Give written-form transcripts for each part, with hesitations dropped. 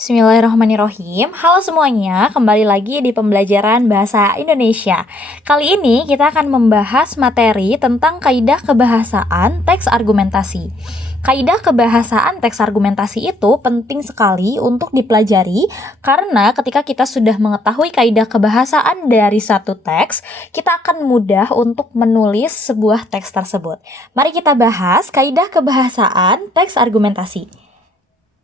Bismillahirrahmanirrahim. Halo semuanya, kembali lagi di pembelajaran Bahasa Indonesia. Kali ini kita akan membahas materi tentang kaidah kebahasaan teks argumentasi. Kaidah kebahasaan teks argumentasi itu penting sekali untuk dipelajari karena ketika kita sudah mengetahui kaidah kebahasaan dari satu teks, kita akan mudah untuk menulis sebuah teks tersebut. Mari kita bahas kaidah kebahasaan teks argumentasi.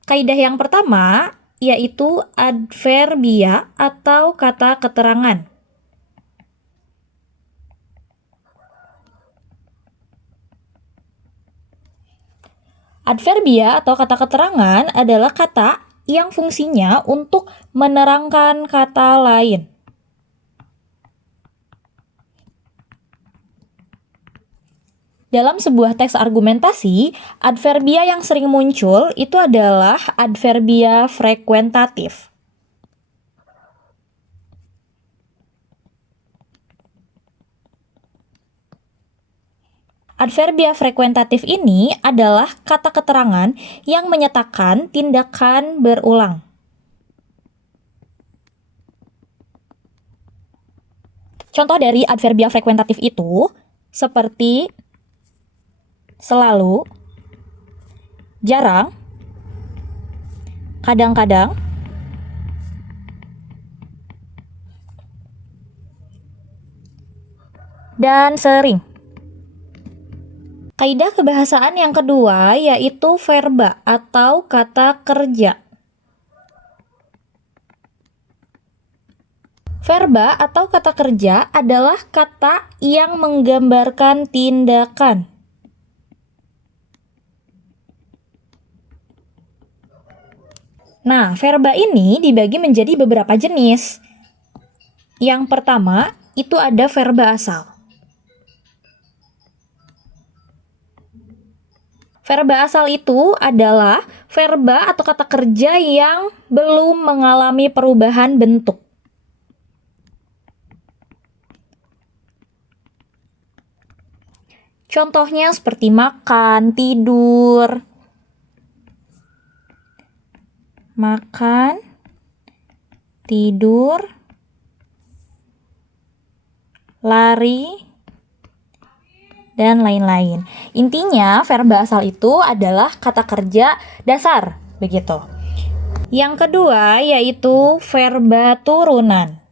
Kaidah yang pertama yaitu adverbia atau kata keterangan. Adverbia atau kata keterangan adalah kata yang fungsinya untuk menerangkan kata lain. Dalam sebuah teks argumentasi, adverbia yang sering muncul itu adalah adverbia frekuentatif. Adverbia frekuentatif ini adalah kata keterangan yang menyatakan tindakan berulang. Contoh dari adverbia frekuentatif itu seperti selalu, jarang, kadang-kadang, dan sering. Kaidah kebahasaan yang kedua yaitu verba atau kata kerja. Verba atau kata kerja adalah kata yang menggambarkan tindakan. Nah, verba ini dibagi menjadi beberapa jenis. Yang pertama, itu ada verba asal. Verba asal itu adalah verba atau kata kerja yang belum mengalami perubahan bentuk. Contohnya seperti makan, tidur, lari, dan lain-lain. Intinya, verba asal itu adalah kata kerja dasar, begitu. Yang kedua yaitu verba turunan.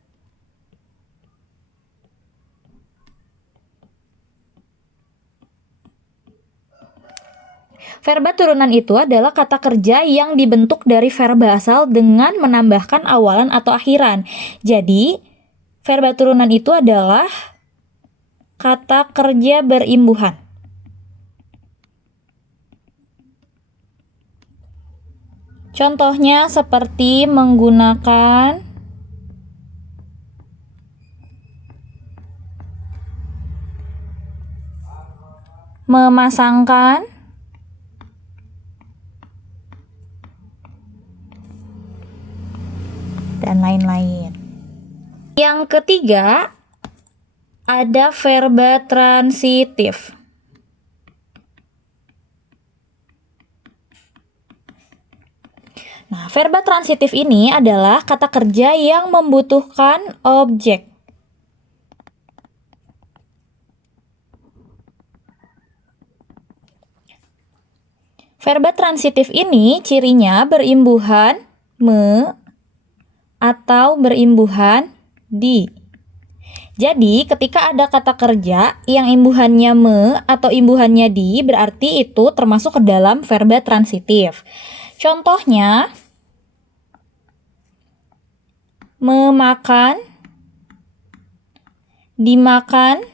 Verba turunan itu adalah kata kerja yang dibentuk dari verba asal dengan menambahkan awalan atau akhiran. Jadi, verba turunan itu adalah kata kerja berimbuhan. Contohnya seperti menggunakan, memasangkan, dan lain-lain. Yang ketiga, ada verba transitif. Nah, verba transitif ini adalah kata kerja yang membutuhkan objek. Verba transitif ini cirinya berimbuhan me atau berimbuhan di. Jadi, ketika ada kata kerja yang imbuhannya me atau imbuhannya di, berarti itu termasuk ke dalam verba transitif. Contohnya, memakan, dimakan.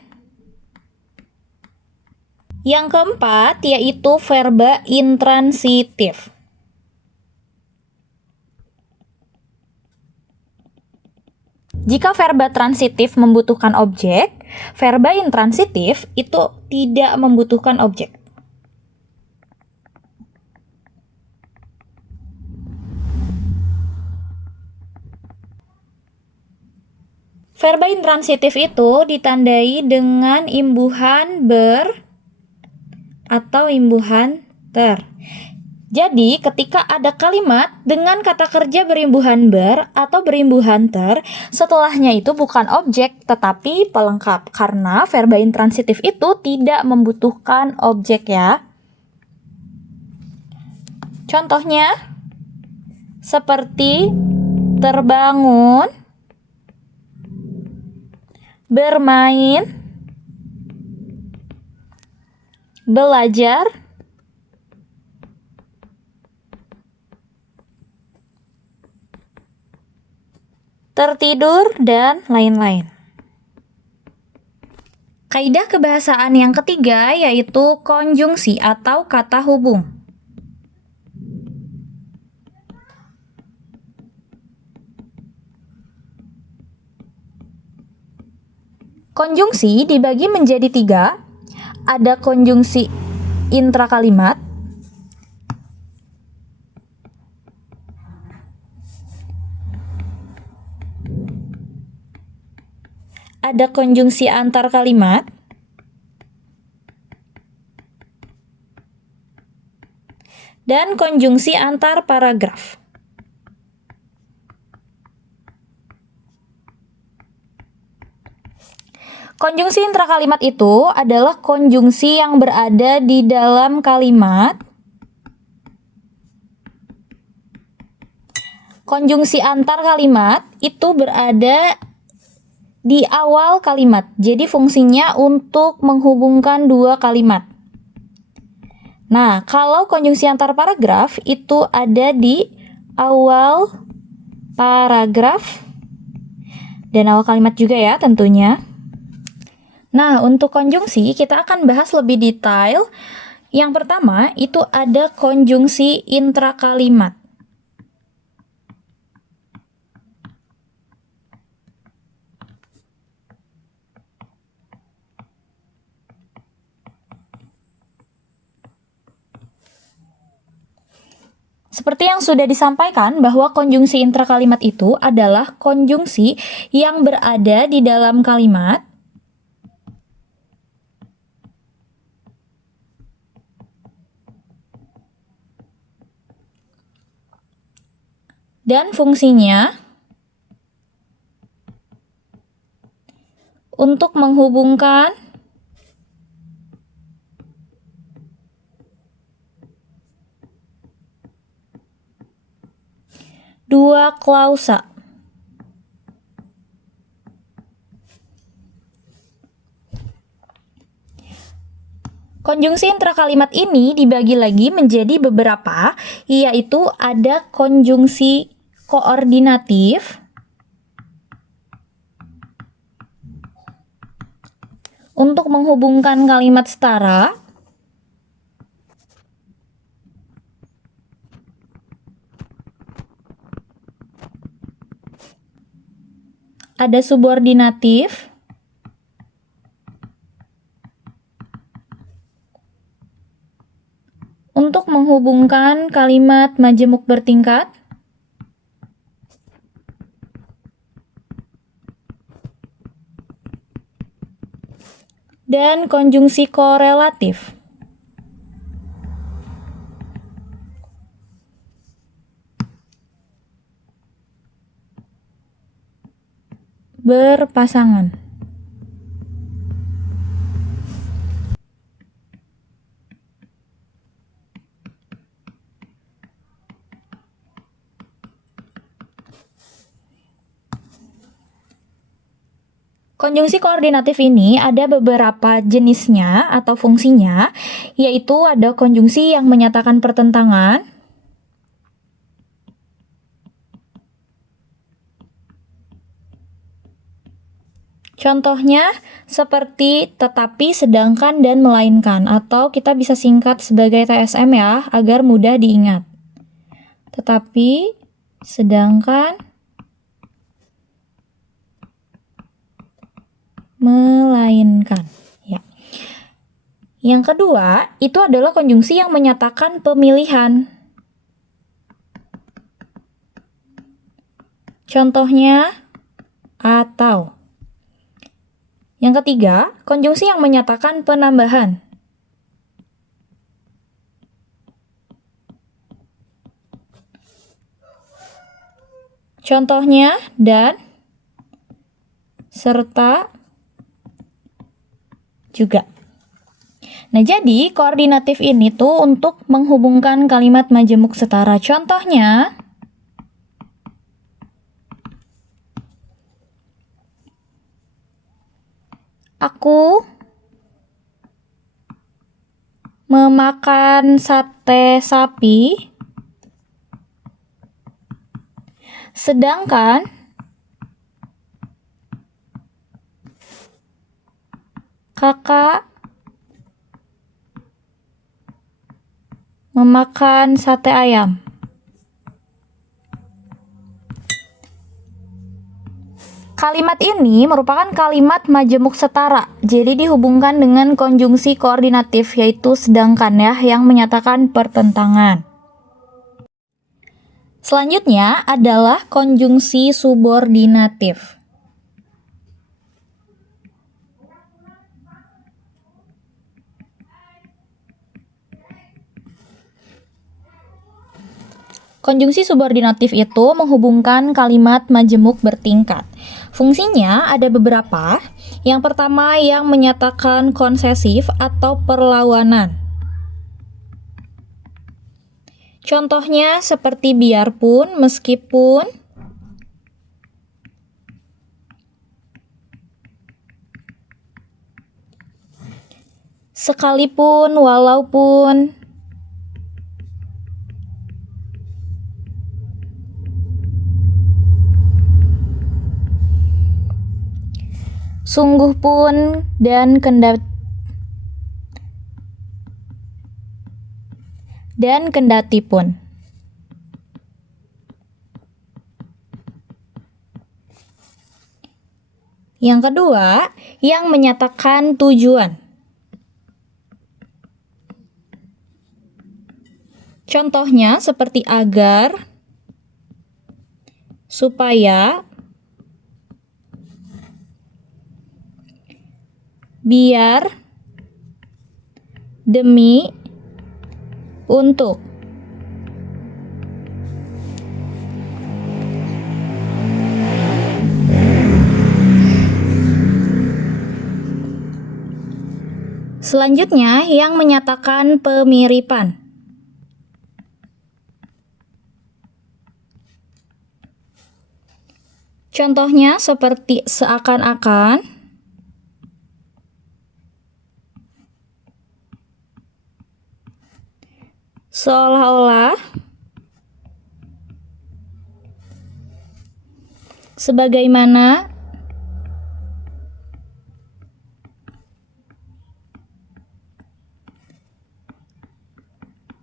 Yang keempat yaitu verba intransitif. Jika verba transitif membutuhkan objek, verba intransitif itu tidak membutuhkan objek. Verba intransitif itu ditandai dengan imbuhan ber atau imbuhan ter. Jadi, ketika ada kalimat dengan kata kerja berimbuhan ber atau berimbuhan ter, setelahnya itu bukan objek tetapi pelengkap karena verba intransitif itu tidak membutuhkan objek ya. Contohnya seperti terbangun, bermain, belajar, tertidur, dan lain-lain. Kaidah kebahasaan yang ketiga yaitu konjungsi atau kata hubung. Konjungsi dibagi menjadi 3. Ada konjungsi intrakalimat, ada konjungsi antar kalimat, dan konjungsi antar paragraf. Konjungsi intrakalimat itu adalah konjungsi yang berada di dalam kalimat. Konjungsi antar kalimat itu berada di awal kalimat. Jadi fungsinya untuk menghubungkan dua kalimat. Nah, kalau konjungsi antar paragraf itu ada di awal paragraf dan awal kalimat juga ya tentunya. Nah, untuk konjungsi kita akan bahas lebih detail. Yang pertama itu ada konjungsi intrakalimat. Seperti yang sudah disampaikan bahwa konjungsi intrakalimat itu adalah konjungsi yang berada di dalam kalimat dan fungsinya untuk menghubungkan dua klausa. Konjungsi intrakalimat ini dibagi lagi menjadi beberapa, yaitu ada konjungsi koordinatif, untuk menghubungkan kalimat setara, ada subordinatif, untuk menghubungkan kalimat majemuk bertingkat, dan konjungsi korelatif. Berpasangan. Konjungsi koordinatif ini ada beberapa jenisnya atau fungsinya, yaitu ada konjungsi yang menyatakan pertentangan, contohnya seperti tetapi, sedangkan, dan melainkan, atau kita bisa singkat sebagai TSM ya, agar mudah diingat. Tetapi, sedangkan, melainkan. Ya. Yang kedua, itu adalah konjungsi yang menyatakan pemilihan. Contohnya, atau. Yang ketiga, konjungsi yang menyatakan penambahan. Contohnya dan, serta, juga. Nah, jadi koordinatif ini tuh untuk menghubungkan kalimat majemuk setara. Contohnya, aku memakan sate sapi, sedangkan kakak memakan sate ayam. Kalimat ini merupakan kalimat majemuk setara, jadi dihubungkan dengan konjungsi koordinatif, yaitu sedangkan ya, yang menyatakan pertentangan. Selanjutnya adalah konjungsi subordinatif. Konjungsi subordinatif itu menghubungkan kalimat majemuk bertingkat. Fungsinya ada beberapa. Yang pertama yang menyatakan konsesif atau perlawanan. Contohnya seperti biarpun, meskipun, sekalipun, walaupun, sungguh pun, dan kendati pun. Yang kedua, yang menyatakan tujuan. Contohnya seperti agar, supaya, biar, demi, untuk. Selanjutnya, yang menyatakan pemiripan. Contohnya seperti seakan-akan, seolah-olah, sebagaimana,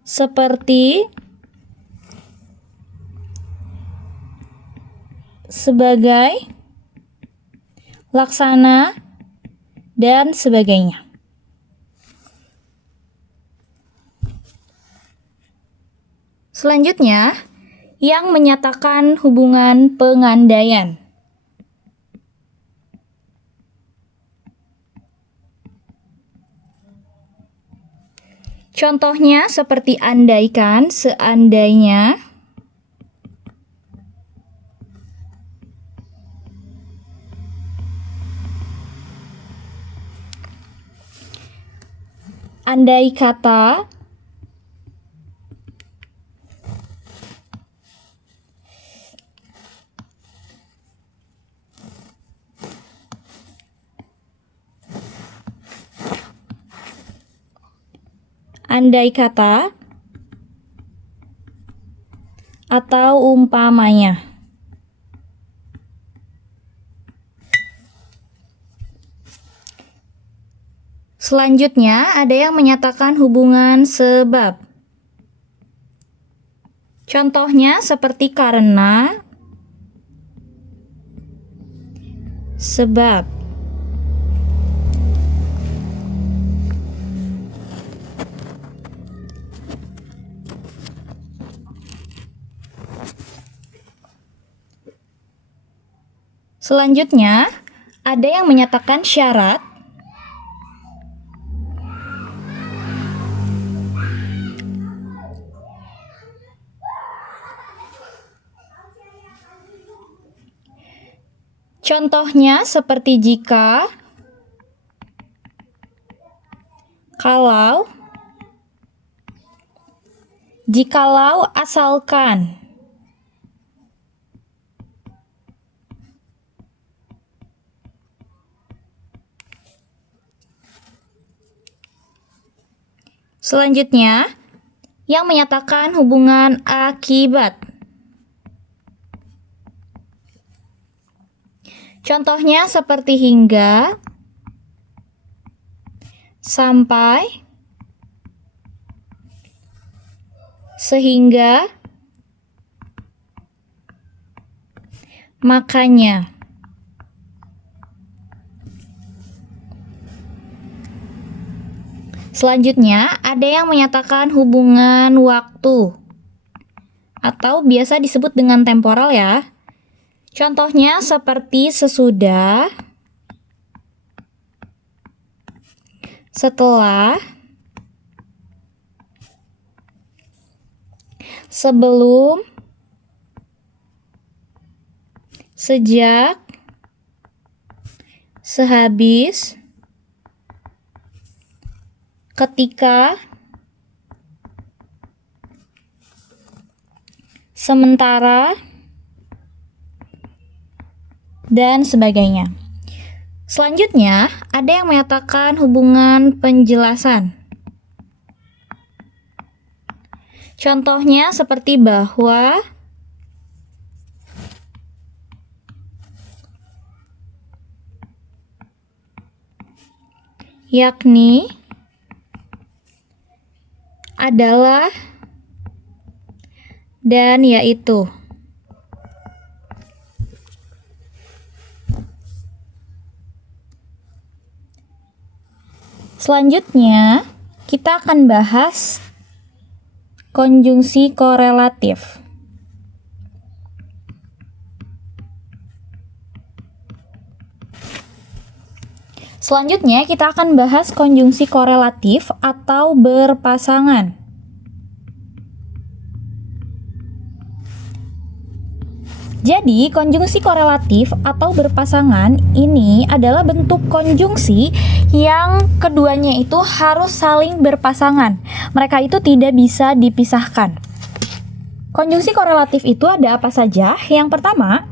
seperti, sebagai, laksana, dan sebagainya. Selanjutnya, yang menyatakan hubungan pengandaian. Contohnya seperti andaikan, seandainya, andai kata, andai kata, atau umpamanya. Selanjutnya, ada yang menyatakan hubungan sebab. Contohnya seperti karena, sebab. Selanjutnya, ada yang menyatakan syarat. Contohnya seperti jika, kalau, jikalau, asalkan. Selanjutnya, yang menyatakan hubungan akibat. Contohnya seperti hingga, sampai, sehingga, makanya. Selanjutnya, ada yang menyatakan hubungan waktu atau biasa disebut dengan temporal ya. Contohnya seperti sesudah, setelah, sebelum, sejak, sehabis, ketika, sementara, dan sebagainya. Selanjutnya, ada yang menyatakan hubungan penjelasan. Contohnya seperti bahwa, yakni, adalah, dan yaitu. Selanjutnya, kita akan bahas konjungsi korelatif. Selanjutnya, kita akan bahas konjungsi korelatif atau berpasangan. Jadi, konjungsi korelatif atau berpasangan ini adalah bentuk konjungsi yang keduanya itu harus saling berpasangan. Mereka itu tidak bisa dipisahkan. Konjungsi korelatif itu ada apa saja? Yang pertama,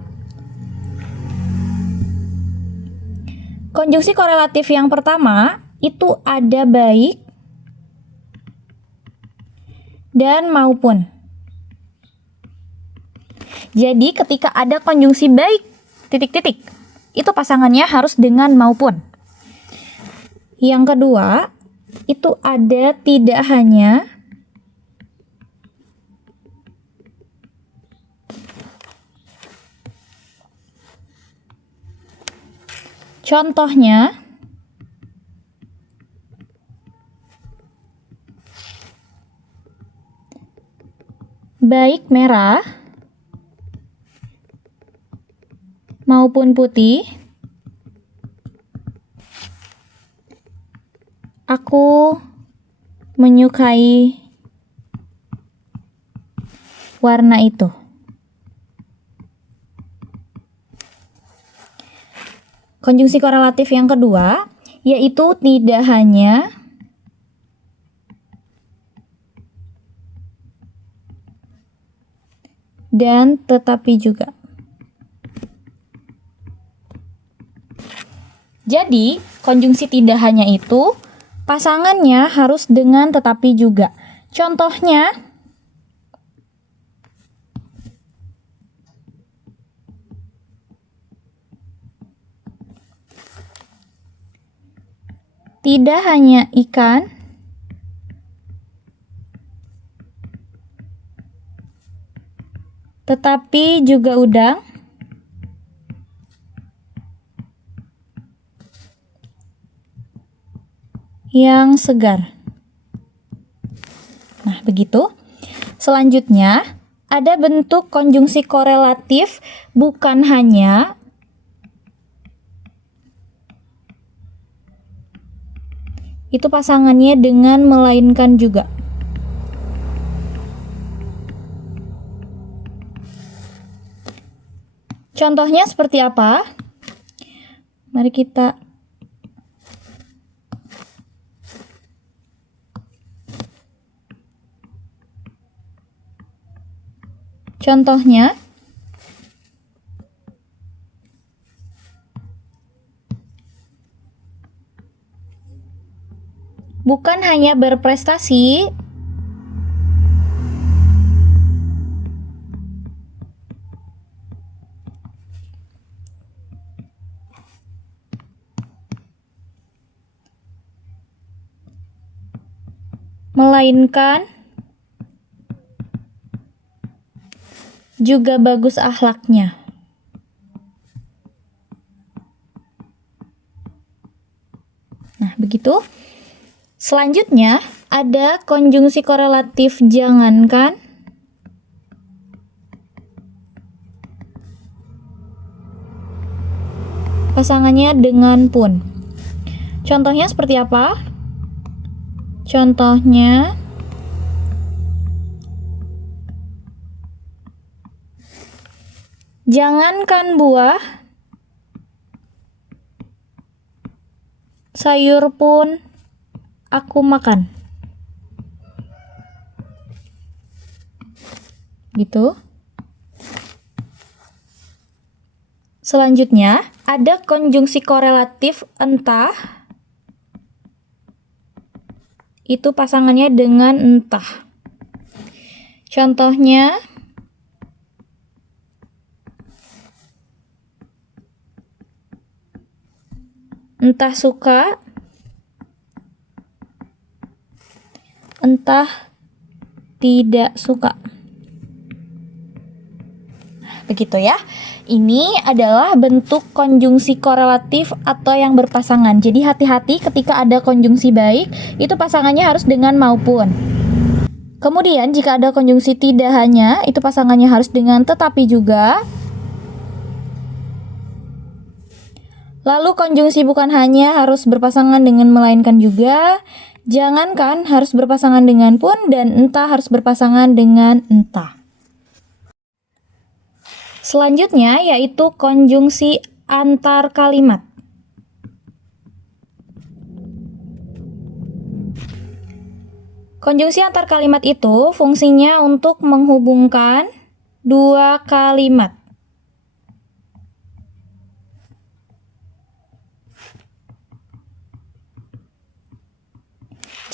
konjungsi korelatif yang pertama itu ada baik dan maupun. Jadi ketika ada konjungsi baik, titik-titik, itu pasangannya harus dengan maupun. Yang kedua, itu ada tidak hanya, contohnya, baik merah maupun putih, aku menyukai warna itu. Konjungsi korelatif yang kedua yaitu tidak hanya, dan tetapi juga. Jadi, konjungsi tidak hanya itu, pasangannya harus dengan tetapi juga. Contohnya, tidak hanya ikan, tetapi juga udang, yang segar. Nah, begitu. Selanjutnya, ada bentuk konjungsi korelatif bukan hanya, itu pasangannya dengan melainkan juga. Contohnya seperti apa? Mari kita contohnya, bukan hanya berprestasi, melainkan juga bagus akhlaknya. Nah, begitu. Selanjutnya, ada konjungsi korelatif jangankan. Pasangannya dengan pun. Contohnya seperti apa? Contohnya, jangankan buah, sayur pun aku makan. Gitu. Selanjutnya, ada konjungsi korelatif entah. Itu pasangannya dengan entah. Contohnya, entah suka, entah tidak suka. Begitu ya. Ini adalah bentuk konjungsi korelatif atau yang berpasangan. Jadi hati-hati ketika ada konjungsi baik, itu pasangannya harus dengan maupun. Kemudian jika ada konjungsi tidak hanya, itu pasangannya harus dengan tetapi juga. Lalu konjungsi bukan hanya harus berpasangan dengan melainkan juga. Jangankan harus berpasangan dengan pun, dan entah harus berpasangan dengan entah. Selanjutnya yaitu konjungsi antar kalimat. Konjungsi antar kalimat itu fungsinya untuk menghubungkan dua kalimat.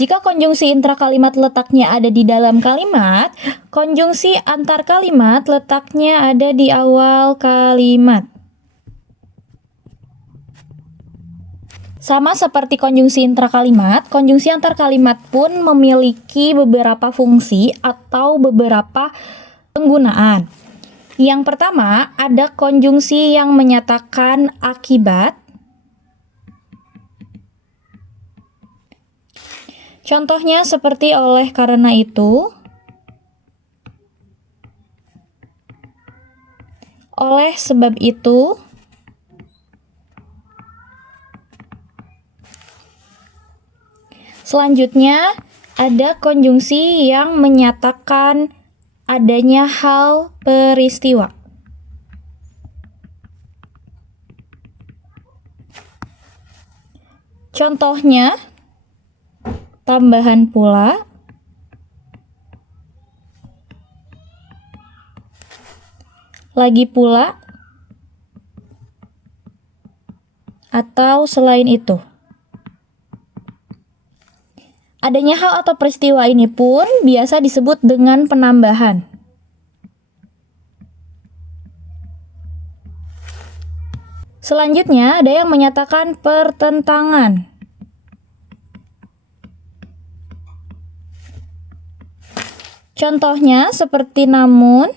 Jika konjungsi intrakalimat letaknya ada di dalam kalimat, konjungsi antar kalimat letaknya ada di awal kalimat. Sama seperti konjungsi intrakalimat, konjungsi antar kalimat pun memiliki beberapa fungsi atau beberapa penggunaan. Yang pertama, ada konjungsi yang menyatakan akibat. Contohnya seperti oleh karena itu, oleh sebab itu, selanjutnya ada konjungsi yang menyatakan adanya hal peristiwa. Contohnya, tambahan pula, lagi pula, atau selain itu. Adanya hal atau peristiwa ini pun biasa disebut dengan penambahan. Selanjutnya ada yang menyatakan pertentangan. Contohnya seperti namun,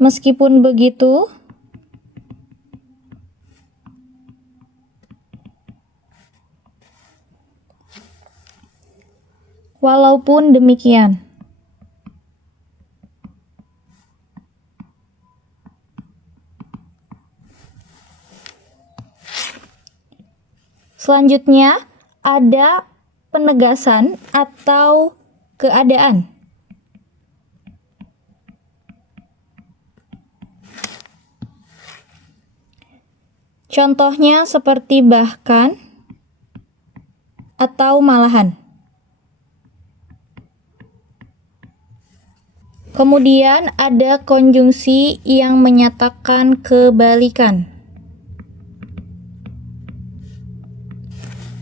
meskipun begitu, walaupun demikian. Selanjutnya ada penegasan atau keadaan. Contohnya seperti bahkan atau malahan. Kemudian ada konjungsi yang menyatakan kebalikan.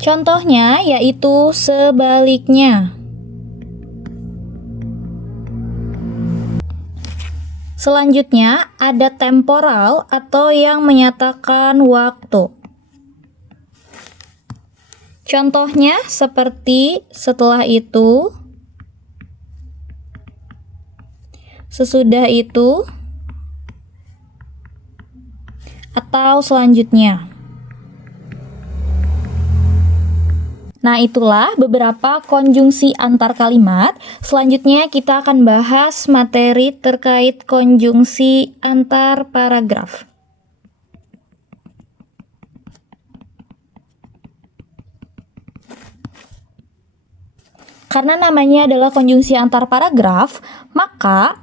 Contohnya yaitu sebaliknya. Selanjutnya ada temporal atau yang menyatakan waktu. Contohnya seperti setelah itu, sesudah itu, atau selanjutnya. Nah, itulah beberapa konjungsi antar kalimat. Selanjutnya kita akan bahas materi terkait konjungsi antar paragraf. Karena namanya adalah konjungsi antar paragraf, maka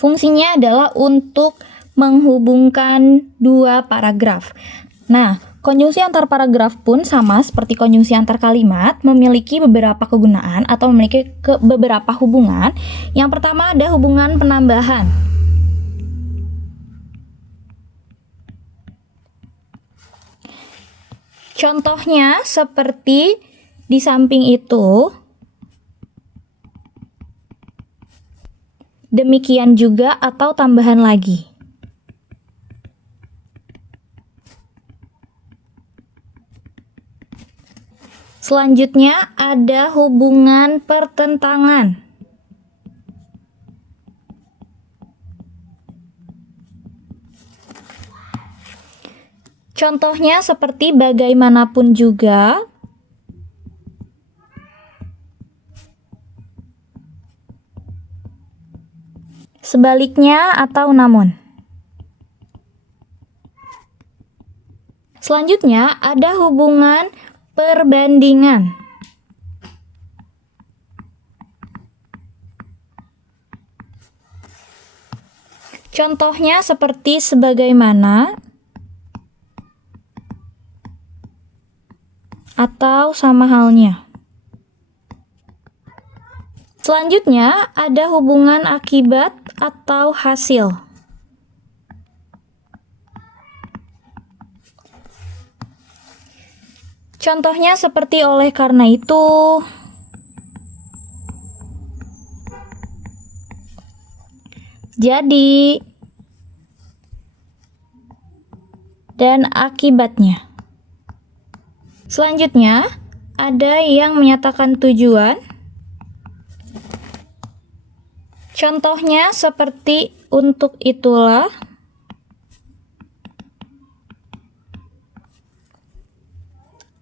fungsinya adalah untuk menghubungkan dua paragraf. Nah, konjungsi antar paragraf pun sama seperti konjungsi antar kalimat, memiliki beberapa kegunaan atau memiliki beberapa hubungan. Yang pertama ada hubungan penambahan. Contohnya seperti di samping itu, demikian juga atau tambahan lagi. Selanjutnya ada hubungan pertentangan. Contohnya seperti bagaimanapun juga, sebaliknya atau namun. Selanjutnya ada hubungan perbandingan. Contohnya seperti sebagaimana atau sama halnya. Selanjutnya ada hubungan akibat atau hasil. Contohnya seperti oleh karena itu, jadi, dan akibatnya. Selanjutnya, ada yang menyatakan tujuan. Contohnya seperti untuk itulah,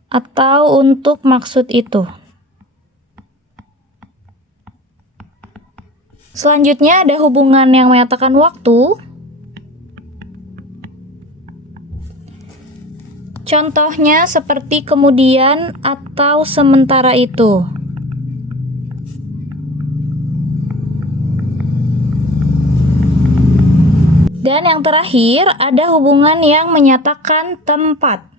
atau untuk maksud itu. Selanjutnya ada hubungan yang menyatakan waktu. Contohnya seperti kemudian atau sementara itu. Dan yang terakhir ada hubungan yang menyatakan tempat.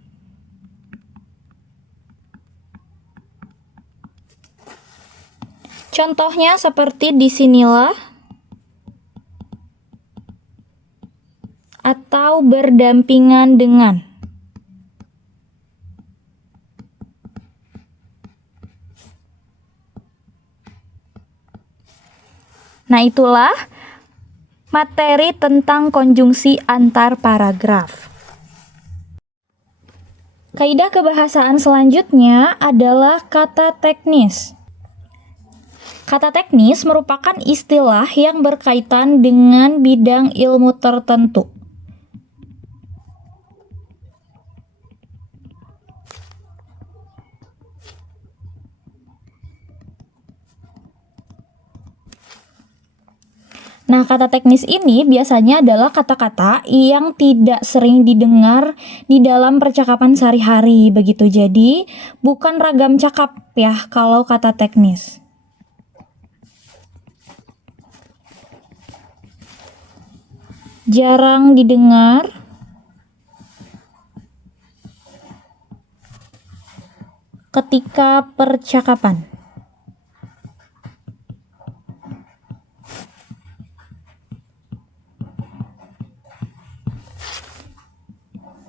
Contohnya seperti disinilah atau berdampingan dengan. Nah, itulah materi tentang konjungsi antar paragraf. Kaidah kebahasaan selanjutnya adalah kata teknis. Kata teknis merupakan istilah yang berkaitan dengan bidang ilmu tertentu. Nah, kata teknis ini biasanya adalah kata-kata yang tidak sering didengar di dalam percakapan sehari-hari begitu. Jadi, bukan ragam cakap ya kalau kata teknis. Jarang didengar ketika percakapan.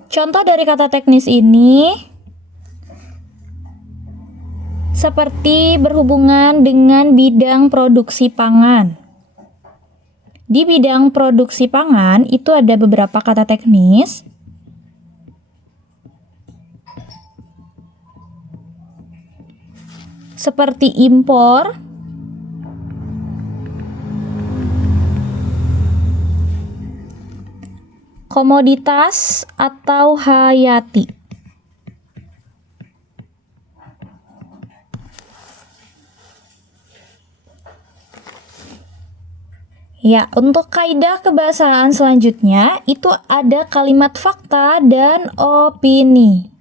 Contoh dari kata teknis ini seperti berhubungan dengan bidang produksi pangan. Di bidang produksi pangan itu ada beberapa kata teknis seperti impor, komoditas atau hayati. Ya, untuk kaidah kebahasaan selanjutnya itu ada kalimat fakta dan opini.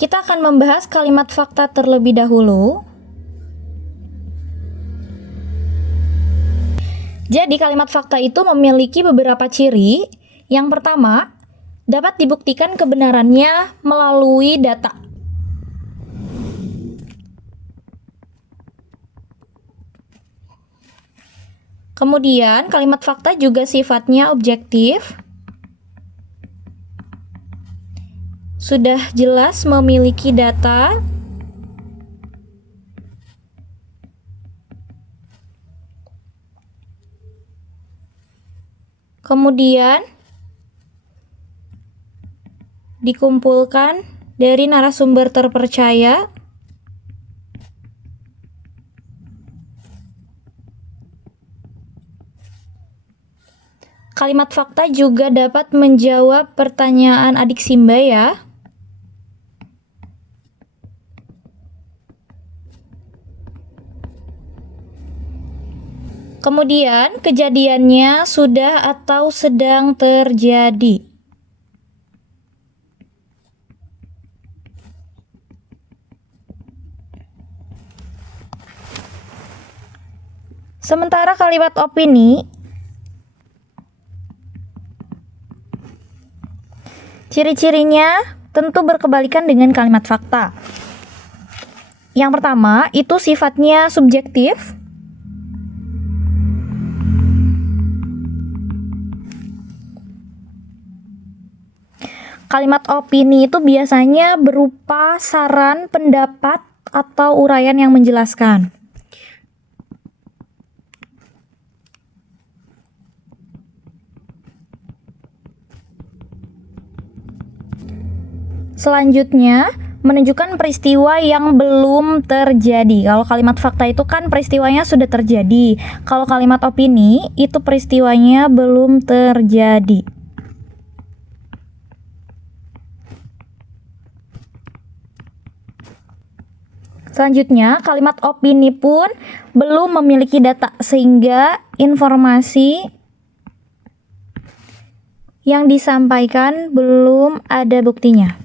Kita akan membahas kalimat fakta terlebih dahulu. Jadi kalimat fakta itu memiliki beberapa ciri. Yang pertama, dapat dibuktikan kebenarannya melalui data. Kemudian, kalimat fakta juga sifatnya objektif. Sudah jelas memiliki data. Kemudian dikumpulkan dari narasumber terpercaya. Kalimat fakta juga dapat menjawab pertanyaan adik Simba ya. Kemudian kejadiannya sudah atau sedang terjadi. Sementara kalimat opini, ciri-cirinya tentu berkebalikan dengan kalimat fakta. Yang pertama, itu sifatnya subjektif. Kalimat opini itu biasanya berupa saran, pendapat, atau uraian yang menjelaskan. Selanjutnya, menunjukkan peristiwa yang belum terjadi. Kalau kalimat fakta itu kan peristiwanya sudah terjadi. Kalau kalimat opini, itu peristiwanya belum terjadi. Selanjutnya, kalimat opini pun belum memiliki data, sehingga informasi yang disampaikan belum ada buktinya.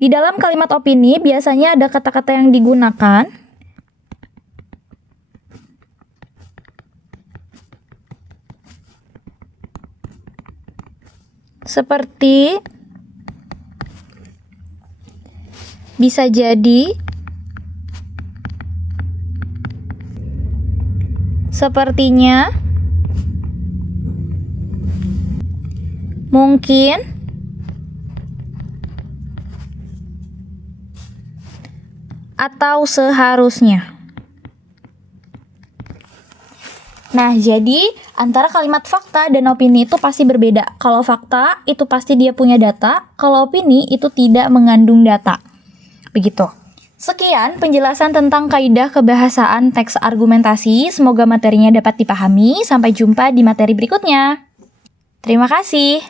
Di dalam kalimat opini biasanya ada kata-kata yang digunakan seperti bisa jadi, sepertinya, mungkin, atau seharusnya. Nah, jadi antara kalimat fakta dan opini itu pasti berbeda. Kalau fakta itu pasti dia punya data, kalau opini itu tidak mengandung data. Begitu. Sekian penjelasan tentang kaidah kebahasaan teks argumentasi. Semoga materinya dapat dipahami. Sampai jumpa di materi berikutnya. Terima kasih.